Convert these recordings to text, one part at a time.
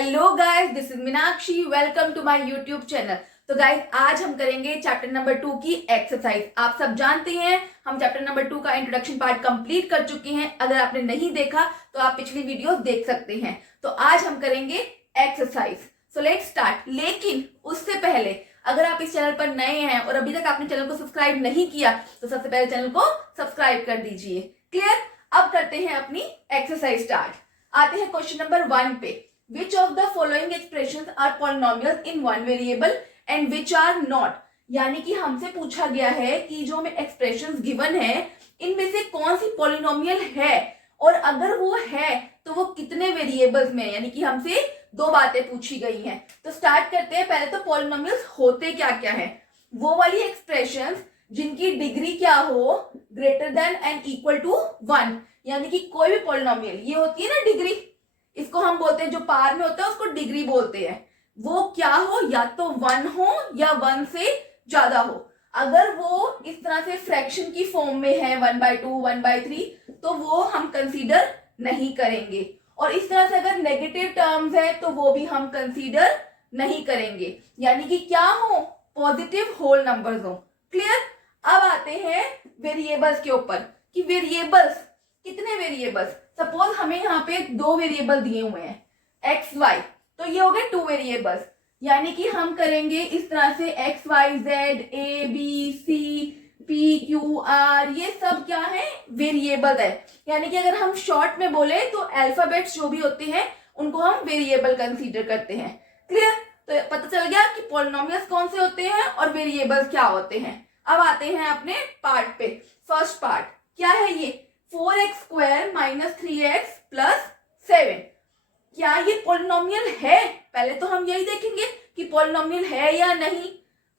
Hello guys, this is Meenakshi. Welcome to my YouTube channel. तो guys, आज हम करेंगे चैप्टर नंबर 2 की एक्सरसाइज। आप सब जानते हैं हम चैप्टर नंबर 2 का इंट्रोडक्शन पार्ट कंप्लीट कर चुके हैं। अगर आपने नहीं देखा तो आप पिछली वीडियोस देख सकते हैं। तो आज हम करेंगे एक्सरसाइज। So let's start. लेकिन उससे पहले अगर आप इस चैनल पर नए हैं और अभी तक आपने चैनल को सब्सक्राइब नहीं किया तो सबसे पहले चैनल को सब्सक्राइब कर दीजिए। क्लियर? अब करते हैं अपनी एक्सरसाइज स्टार्ट। आते हैं क्वेश्चन नंबर 1 पे। Which of the following expressions are polynomials in one variable and which are not? यानी कि हमसे पूछा गया है कि जो हमें एक्सप्रेशंस गिवन है इनमें से कौन सी पॉलिनोमियल है, और अगर वो है तो वो कितने वेरिएबल्स में, यानी कि हमसे दो बातें पूछी गई हैं। तो स्टार्ट करते हैं। पहले तो पॉलिनोमियल्स होते क्या क्या है। वो वाली एक्सप्रेशंस जिनकी डिग्री क्या हो, greater than and equal to 1, यानी कि कोई भी पॉलिनोमियल, ये होती है ना डिग्री, इसको हम बोलते हैं, जो पार में होता है उसको डिग्री बोलते हैं। वो क्या हो, या तो 1 हो या 1 से ज्यादा हो। अगर वो इस तरह से फ्रैक्शन की फॉर्म में है 1/2, 1/3, तो वो हम कंसीडर नहीं करेंगे। और इस तरह से अगर नेगेटिव टर्म्स है तो वो भी हम कंसीडर नहीं करेंगे, यानी कि क्या हो, पॉजिटिव होल नंबर्स हो। क्लियर? अब आते हैं वेरिएबल्स के ऊपर कि वेरिएबल्स कितने वेरिएबल्स। सपोज हमें यहाँ पे दो वेरिएबल दिए हुए हैं एक्स वाई, तो ये हो गए 2 वेरिएबल्स। यानी कि हम करेंगे इस तरह से x y z a b c p q r, ये सब क्या है, वेरिएबल है। यानी कि अगर हम शॉर्ट में बोले तो अल्फाबेट्स जो भी होते हैं उनको हम वेरिएबल कंसीडर करते हैं। क्लियर? तो पता चल गया कि पॉलिनोमियल्स कौन से होते हैं और वेरिएबल्स क्या होते हैं। अब आते हैं अपने पार्ट पे। फर्स्ट पार्ट क्या है, ये 4x² - 3x + 7, क्या ये पॉलिनोमियल है? पहले तो हम यही देखेंगे कि पॉलिनोमियल है या नहीं।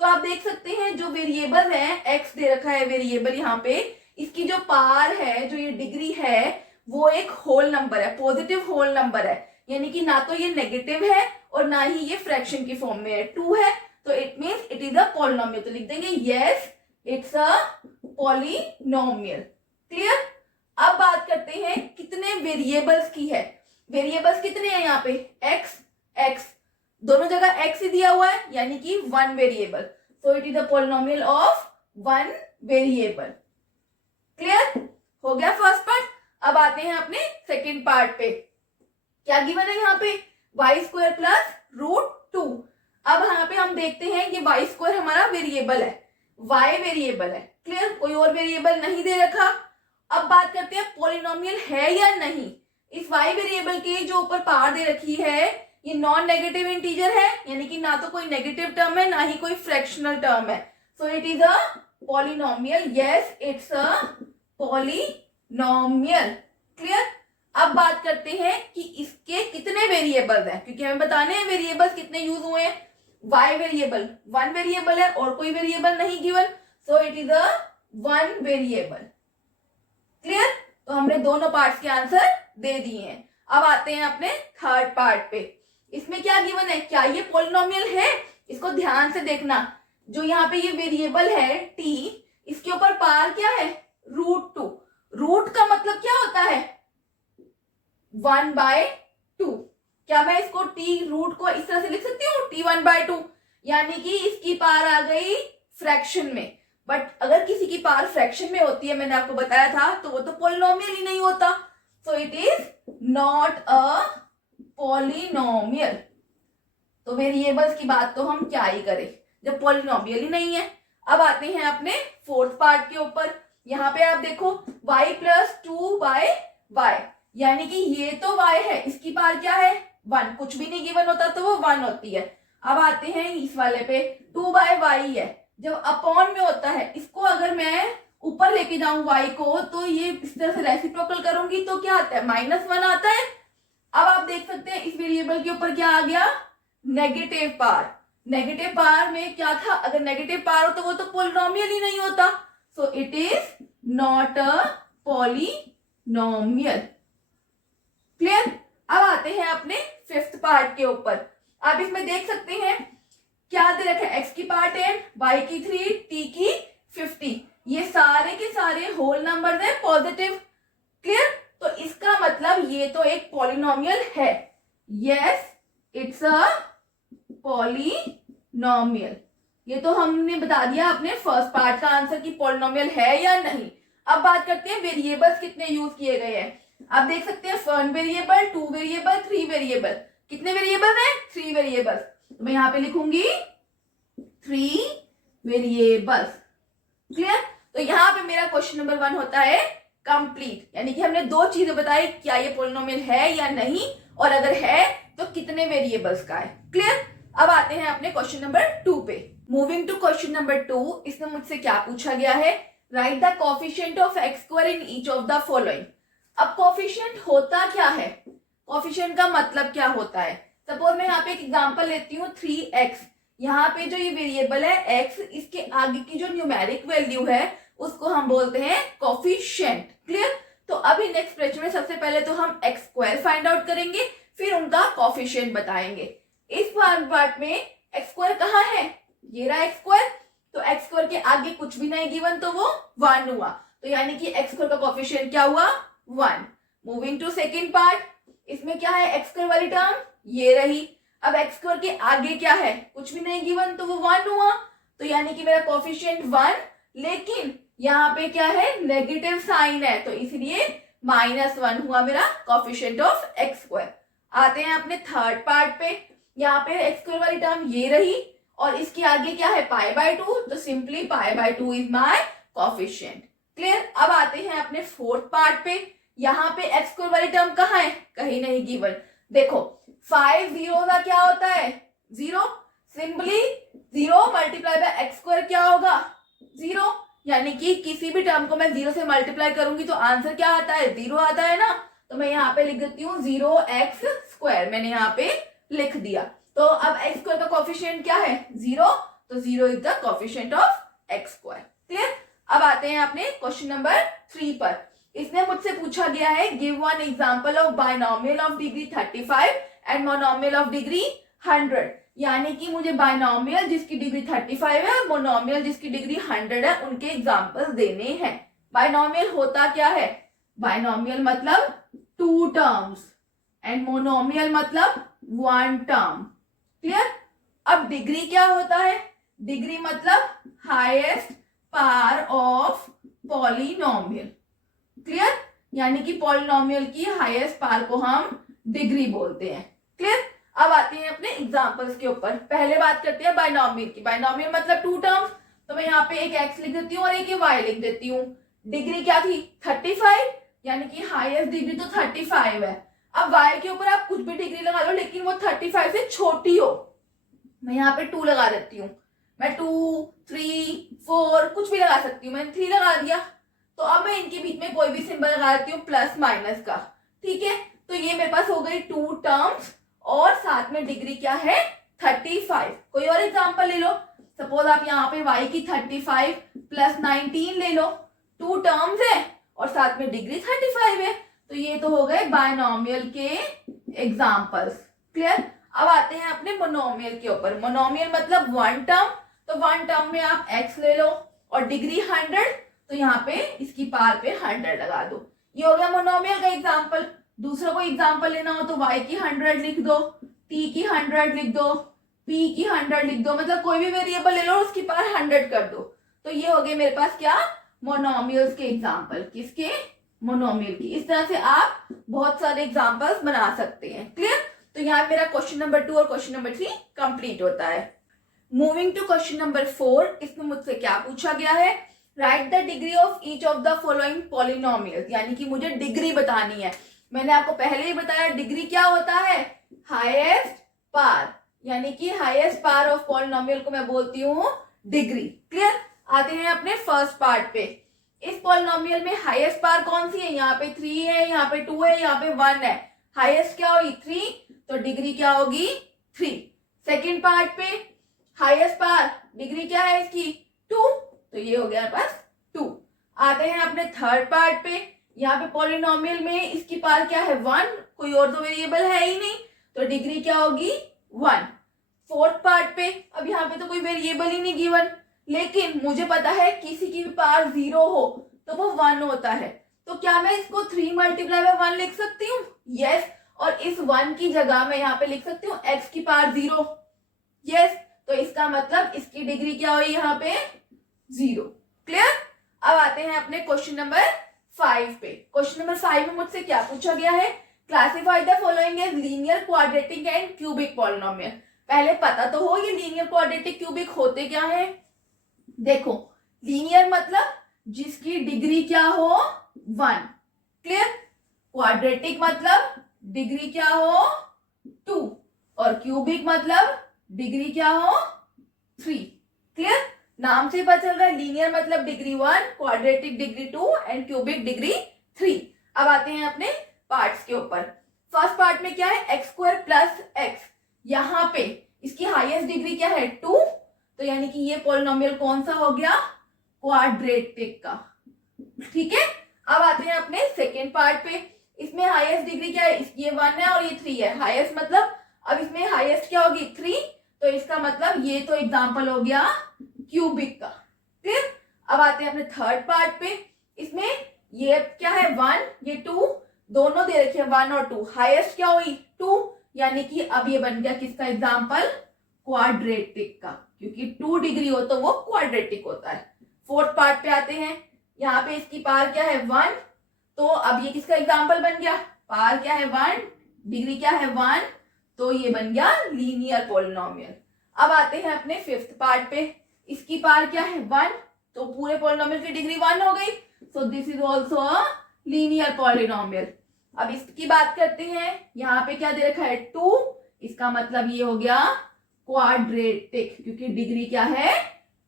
तो आप देख सकते हैं जो वेरिएबल है, x दे रखा है वेरिएबल यहाँ पे, इसकी जो पार है, जो ये डिग्री है, वो एक होल नंबर है, पॉजिटिव होल नंबर है। यानी कि ना तो ये नेगेटिव है और ना ही ये फ्रैक्शन की फॉर्म में है, 2 है। तो it means it is a polynomial. तो लिख देंगे yes it's a polynomial. Clear? अब बात करते हैं कितने वेरिएबल्स की है। वेरिएबल्स कितने हैं यहाँ पे, x x, दोनों जगह x ही दिया हुआ है, यानी कि 1 variable. So it is the polynomial of 1 variable. Clear? हो गया फर्स्ट पार्ट। अब आते हैं अपने सेकंड पार्ट पे। क्या गिवन है यहाँ पे, y² + √2। अब यहाँ पे हम देखते हैं ये y² हमारा वेरिएबल है, y वेरिएबल है। क्लियर? कोई और वेरिएबल नहीं दे रखा। अब बात करते हैं पॉलिनोमियल है या नहीं। इस y वेरिएबल के जो ऊपर पावर दे रखी है, ये नॉन नेगेटिव इंटीजर है, यानी कि ना तो कोई नेगेटिव टर्म है ना ही कोई फ्रैक्शनल टर्म है। So it is a polynomial. Yes it's a polynomial. Clear? अब बात करते हैं कि इसके कितने वेरिएबल्स हैं, क्योंकि हमें बताने हैं वेरिएबल्स कितने यूज हुए हैं। y वेरिएबल 1 वेरिएबल है और कोई वेरिएबल नहीं given, so it is a 1 variable. Clear? तो हमने दोनों पार्ट्स के आंसर दे दिए हैं। अब आते हैं अपने थर्ड पार्ट पे। इसमें क्या गिवन है, क्या ये पॉलिनोमियल है? इसको ध्यान से देखना। जो यहाँ पे ये वेरिएबल है t, इसके ऊपर पार क्या है, √2। रूट का मतलब क्या होता है, 1/2। क्या मैं इसको t रूट को इस तरह से लिख सकती हूँ, t 1/2, यानी कि इसकी पार आ गई फ्रैक्शन में। बट अगर किसी की पावर फ्रैक्शन में होती है, मैंने आपको बताया था, तो वो तो पॉलिनोमियल ही नहीं होता। So it is not a polynomial. तो वेरिएबल्स की बात तो हम क्या ही करें जब पॉलिनोमियल ही नहीं है। अब आते हैं अपने फोर्थ पार्ट के ऊपर। यहाँ पे आप देखो y + 2y, यानी कि ये तो y है, इसकी पार क्या है, 1। कुछ भी नहीं गिवन होता तो वो 1 होती है। अब आते हैं इस वाले पे, 2/y है, जब अपॉन में होता है, इसको अगर मैं ऊपर लेके जाऊं y को, तो ये इस तरह से रेसिप्रोकल करूंगी तो क्या आता है, -1 आता है। अब आप देख सकते हैं इस वेरिएबल के ऊपर क्या आ गया, नेगेटिव पार। नेगेटिव पार में क्या था, अगर नेगेटिव पार हो तो वो तो पॉलिनोमियल ही नहीं होता। So it is not a polynomial. Clear? अब आते हैं अपने फिफ्थ पार्ट के ऊपर। आप इसमें देख सकते हैं क्या दे रखा है, x की पावर 10, y की 3, t की 50। ये सारे के सारे होल नंबर है, पॉजिटिव। क्लियर? तो इसका मतलब ये तो एक पॉलिनोमियल है। Yes it's a polynomial. ये तो हमने बता दिया अपने फर्स्ट पार्ट का आंसर कि पॉलिनोमियल है या नहीं। अब बात करते हैं वेरिएबल्स कितने यूज किए गए हैं। आप देख सकते हैं 1 वेरिएबल, 2 वेरिएबल, 3 वेरिएबल। कितने वेरिएबल हैं? 3 वेरिएबल्स। तो मैं यहाँ पे लिखूंगी 3 वेरिएबल्स। क्लियर? तो यहाँ पे मेरा क्वेश्चन नंबर 1 होता है कंप्लीट, यानी कि हमने दो चीजें बताई, क्या ये पॉलिनोमियल है या नहीं, और अगर है तो कितने वेरिएबल्स का है। क्लियर? अब आते हैं अपने क्वेश्चन नंबर 2 पे। मूविंग टू क्वेश्चन नंबर 2, इसमें मुझसे क्या पूछा गया है, right the coefficient of x square in each of the following. अब कोफिशिएंट होता क्या है, कोफिशिएंट का मतलब क्या होता है। सपोज मैं यहाँ पे एक एग्जांपल लेती हूँ 3x। यहाँ पे जो ये वेरिएबल है x, इसके आगे की जो न्यूमेरिक वैल्यू है उसको हम बोलते हैं कोफिशिएंट। क्लियर? तो अभी नेक्स्ट एक्सप्रेशन में सबसे पहले तो हम एक्स स्क्वायर फाइंड आउट करेंगे, फिर उनका कोफिशिएंट बताएंगे। इस पार्ट में एक्स स्क्वायर कहाँ है, ये रहा एक्स स्क्वायर। तो एक्स स्क्वायर के आगे कुछ भी नहीं गिवन तो वो 1 हुआ, तो यानी कि एक्स स्क्वायर का कोफिशिएंट क्या हुआ, 1। मूविंग टू सेकेंड पार्ट, इसमें क्या है, एक्स स्क्वायर वाली टर्म ये रही। अब एक्स स्क्वायर के आगे क्या है, कुछ भी नहीं गिवन तो वो 1 हुआ, तो यानी कि मेरा कोफिशिएंट 1, लेकिन यहाँ पे क्या है, नेगेटिव साइन है, तो इसलिए -1 हुआ मेरा कोफिशिएंट ऑफ एक्स स्क्वायर। आते हैं अपने थर्ड पार्ट पे। यहाँ पे एक्स स्क्वायर वाली टर्म ये रही और इसके आगे क्या है, π/2, तो simply π/2 is my coefficient. Clear? अब आते हैं अपने फोर्थ पार्ट पे। यहाँ पे एक्स स्क्वायर वाली टर्म कहाँ है, कहीं नहीं गिवन। देखो 5 जीरो का क्या होता है, 0। Simply 0 multiply by x square क्या होगा, 0। यानी कि किसी भी टर्म को मैं 0 से मल्टीप्लाई करूंगी तो आंसर क्या आता है, 0 आता है ना। तो मैं यहाँ पे लिख देती हूँ 0x², मैंने यहाँ पे लिख दिया। तो अब एक्स स्क्वायर का कोफिशिएंट क्या है, 0, तो 0 is the coefficient of x square. Clear? अब आते हैं अपने क्वेश्चन नंबर 3 पर। इसने मुझसे पूछा गया है, give one example of binomial of degree 35 and monomial of degree 100। यानी कि मुझे बायनोमियल जिसकी डिग्री 35 है और मोनोमियल जिसकी डिग्री 100 है उनके एग्जांपल्स देने हैं। बायनोमियल होता क्या है, बायनोमियल मतलब 2 टर्म्स एंड मोनोमियल मतलब 1 टर्म। क्लियर? अब डिग्री क्या होता है, डिग्री मतलब highest power of polynomial. Clear? यानी कि पॉलिनोमियल की हाईएस्ट पावर को हम डिग्री बोलते हैं। क्लियर? अब आते हैं अपने एग्जांपल्स के ऊपर। पहले बात करते हैं बायनोमियल की। बायनोमियल मतलब 2 टर्म्स, तो मैं यहाँ पे एक x लिख देती हूँ और एक y लिख देती हूँ। डिग्री क्या थी, 35, यानी कि हाईएस्ट डिग्री तो 35 है। अब y के ऊपर आप कुछ भी डिग्री लगा लो, लेकिन वो 35 से छोटी हो। मैं यहाँ पे 2 लगा देती हूँ, मैं 2, 3, 4 कुछ भी लगा सकती हूँ। मैंने 3 लगा दिया, तो अब मैं इनके बीच में कोई भी सिंबल लगा देती हूँ प्लस माइनस का। ठीक है? तो ये मेरे पास हो गई 2 टर्म्स और साथ में डिग्री क्या है, 35। कोई और एग्जांपल ले लो। सपोज आप यहाँ पे y की 35 प्लस 19 ले लो, 2 टर्म्स है और साथ में डिग्री 35 है, तो ये तो हो गए बायनोमियल के एग्जांपल्स। क्लियर? अब आते हैं अपने मोनोमियल के ऊपर। मोनोमियल मतलब 1 टर्म, तो 1 टर्म में आप x ले लो और डिग्री 100, तो यहाँ पे इसकी पावर पे 100 लगा दो। ये हो गया मोनोमियल का एग्जांपल। दूसरा कोई एग्जांपल लेना हो तो y की 100 लिख दो, t की 100 लिख दो, p की 100 लिख दो, मतलब कोई भी वेरिएबल ले लो उसकी पावर 100 कर दो। तो ये हो गए मेरे पास क्या, मोनोमियल्स के एग्जांपल। किसके, मोनोमियल की। इस तरह से आप बहुत सारे एग्जांपल्स बना सकते हैं। क्लियर? तो यहाँ मेरा क्वेश्चन नंबर 2 और क्वेश्चन नंबर 3 कंप्लीट होता है। मूविंग टू क्वेश्चन नंबर 4, इसमें मुझसे क्या पूछा गया है, right the degree of each of the following polynomials. यानी कि मुझे डिग्री बतानी है। मैंने आपको पहले ही बताया डिग्री क्या होता है, हाईएस्ट पावर, यानी कि हाईएस्ट पावर ऑफ पॉलिनोमियल को मैं बोलती हूँ डिग्री। क्लियर? आते हैं अपने फर्स्ट पार्ट पे। इस पॉलिनोमियल में हाईएस्ट पावर कौन सी है, यहाँ पे 3 है, यहाँ पे 2 है, यहाँ पे 1 है। हाईएस्ट क्या होगी, 3, तो डिग्री क्या होगी, 3। सेकेंड पार्ट पे हाईएस्ट पावर डिग्री क्या है इसकी, 2, तो ये हो गया पास 2। आते हैं अपने थर्ड पार्ट पे। यहाँ पे पॉलिनोमियल में इसकी पावर क्या है, 1, कोई और तो वेरिएबल है ही नहीं, तो डिग्री क्या होगी, 1। फोर्थ पार्ट पे, अब यहाँ पे तो कोई वेरिएबल ही नहीं गिवन, लेकिन मुझे पता है किसी की भी पावर 0 हो तो वो 1 होता है, तो क्या मैं इसको 3 × 1 लिख सकती हूँ, यस। और इस 1 की जगह मैं यहाँ पे लिख सकती हूँ x की पावर 0। यस, तो इसका मतलब इसकी डिग्री क्या हुई यहाँ पे 0। क्लियर। अब आते हैं अपने क्वेश्चन नंबर 5 पे। क्वेश्चन नंबर 5 में मुझसे क्या पूछा गया है, classify the following as linear, quadratic and cubic polynomial. पहले पता तो हो ये लीनियर, क्वाड्रेटिक, क्यूबिक होते क्या है। देखो, लीनियर मतलब जिसकी डिग्री क्या हो 1। क्लियर। क्वाड्रेटिक मतलब डिग्री क्या हो 2 और क्यूबिक मतलब डिग्री क्या हो 3। क्लियर। नाम से पता चल रहा है लीनियर मतलब degree 1, quadratic degree 2 and cubic degree 3। अब आते हैं अपने पार्ट्स के ऊपर। फर्स्ट पार्ट में क्या है, एक्स स्क्वायर प्लस एक्स। यहाँ पे इसकी हाईएस्ट डिग्री क्या है 2, तो यानी कि ये पॉलिनोमियल कौन सा हो गया, क्वाड्रेटिक का। ठीक है। अब आते हैं अपने सेकेंड पार्ट पे। इसमें हाईएस्ट डिग्री क्या है, ये 1 है और ये 3 है। हाईएस्ट मतलब अब इसमें हाईएस्ट क्या होगी 3, तो इसका मतलब ये तो एग्जांपल हो गया क्यूबिक का। फिर अब आते हैं अपने थर्ड पार्ट पे। इसमें ये क्या है 1, ये 2, दोनों दे रखे हैं 1 और 2। हाईएस्ट क्या हुई 2, यानी कि अब ये बन गया किसका एग्जांपल, क्वाड्रेटिक का, क्योंकि 2 डिग्री हो तो वो क्वाड्रेटिक होता है। फोर्थ पार्ट पे आते हैं। यहाँ पे इसकी पावर क्या है 1, तो अब ये किसका एग्जांपल बन गया, पावर क्या है 1, डिग्री क्या है 1, तो ये बन गया लीनियर पॉलिनोमियल। अब आते हैं अपने फिफ्थ पार्ट पे। इसकी पावर क्या है 1, तो पूरे पॉलिनोमियल की डिग्री 1 हो गई, so this is also a linear polynomial. अब इसकी बात करते हैं। यहाँ पे क्या दे रखा है 2, इसका मतलब ये हो गया क्वाड्रेटिक, क्योंकि डिग्री क्या है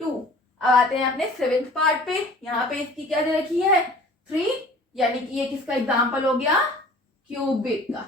2। अब आते हैं अपने सेवेंथ पार्ट पे। यहाँ पे इसकी क्या दे रखी है 3, यानी कि ये किसका एग्जांपल हो गया, क्यूबिक का।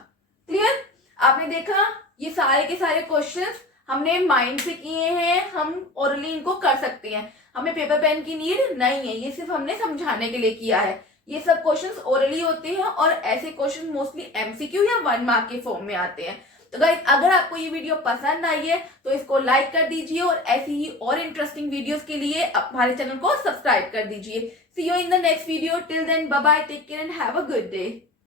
क्लियर। आपने देखा ये सारे के सारे क्वेश्चंस हमने माइंड से किए हैं, हम ओरली इनको कर सकते हैं, हमें पेपर पेन की नीड नहीं है, ये सिर्फ हमने समझाने के लिए किया है। ये सब क्वेश्चंस ओरली होते हैं और ऐसे क्वेश्चन मोस्टली एमसीक्यू या 1 मार्क के फॉर्म में आते हैं। तो गाइस, अगर आपको ये वीडियो पसंद आई है तो इसको लाइक कर दीजिए और ऐसी ही और इंटरेस्टिंग वीडियोस के लिए हमारे चैनल को सब्सक्राइब कर दीजिए। See you in the next video. Till then, bye bye, take care and have a good day.